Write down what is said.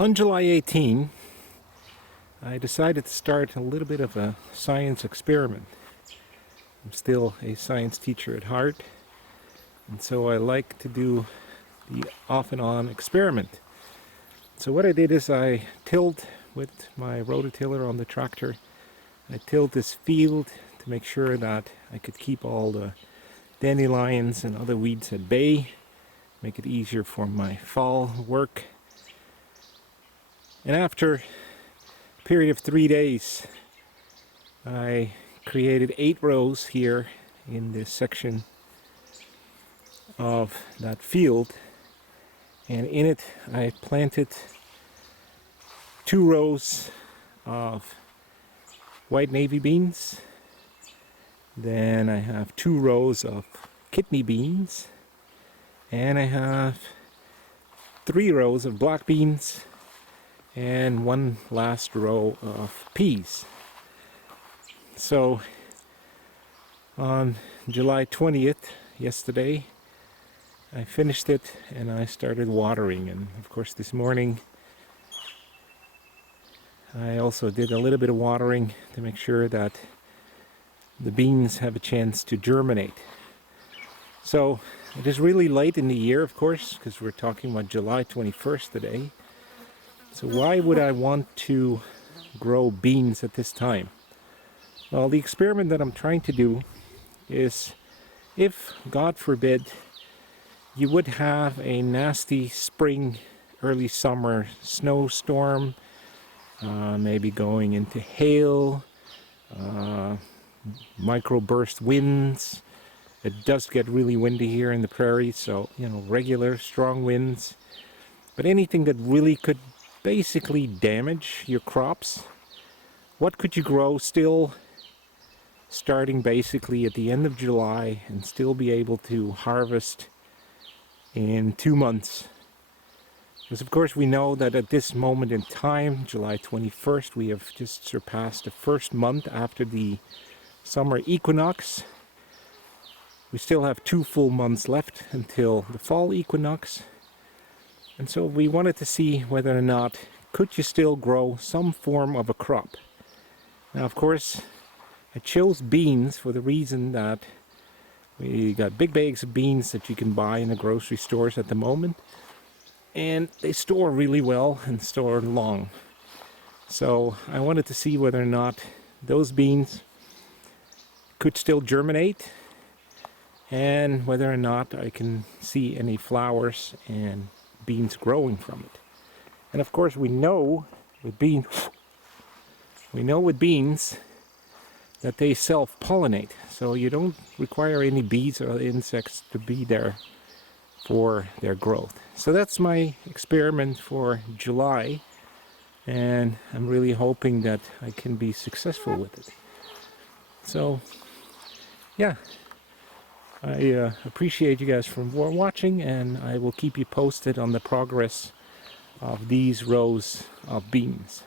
On July 18, I decided to start a little bit of a science experiment. I'm still a science teacher at heart, and so I like to do the off and on experiment. So what I did is I tilled with my rototiller on the tractor. I tilled this field to make sure that I could keep all the dandelions and other weeds at bay, make it easier for my fall work. And after a period of 3 days, I created 8 rows here in this section of that field, and in it I planted 2 rows of white navy beans. Then I have 2 rows of kidney beans, and I have 3 rows of black beans and 1 last row of peas. So on July 20th, yesterday, I finished it and I started watering. And of course this morning I also did a little bit of watering to make sure that the beans have a chance to germinate. So it is really late in the year, of course, because we're talking about July 21st today. So why would I want to grow beans at this time? Well, the experiment that I'm trying to do is, if, God forbid, you would have a nasty spring, early summer snowstorm, maybe going into hail, microburst winds. It does get really windy here in the prairie, so, regular strong winds. But anything that really could basically damage your crops, what could you grow still starting basically at the end of July and still be able to harvest in 2 months? Because of course we know that at this moment in time, July 21st, we have just surpassed the first month after the summer equinox. We still have 2 full months left until the fall equinox. And so we wanted to see whether or not could you still grow some form of a crop. Now of course I chose beans for the reason that we got big bags of beans that you can buy in the grocery stores at the moment, and they store really well and store long. So I wanted to see whether or not those beans could still germinate and whether or not I can see any flowers and beans growing from it. And of course we know with beans that they self-pollinate, so you don't require any bees or insects to be there for their growth. So that's my experiment for July, and I'm really hoping that I can be successful with it. So yeah, I appreciate you guys for watching, and I will keep you posted on the progress of these rows of beans.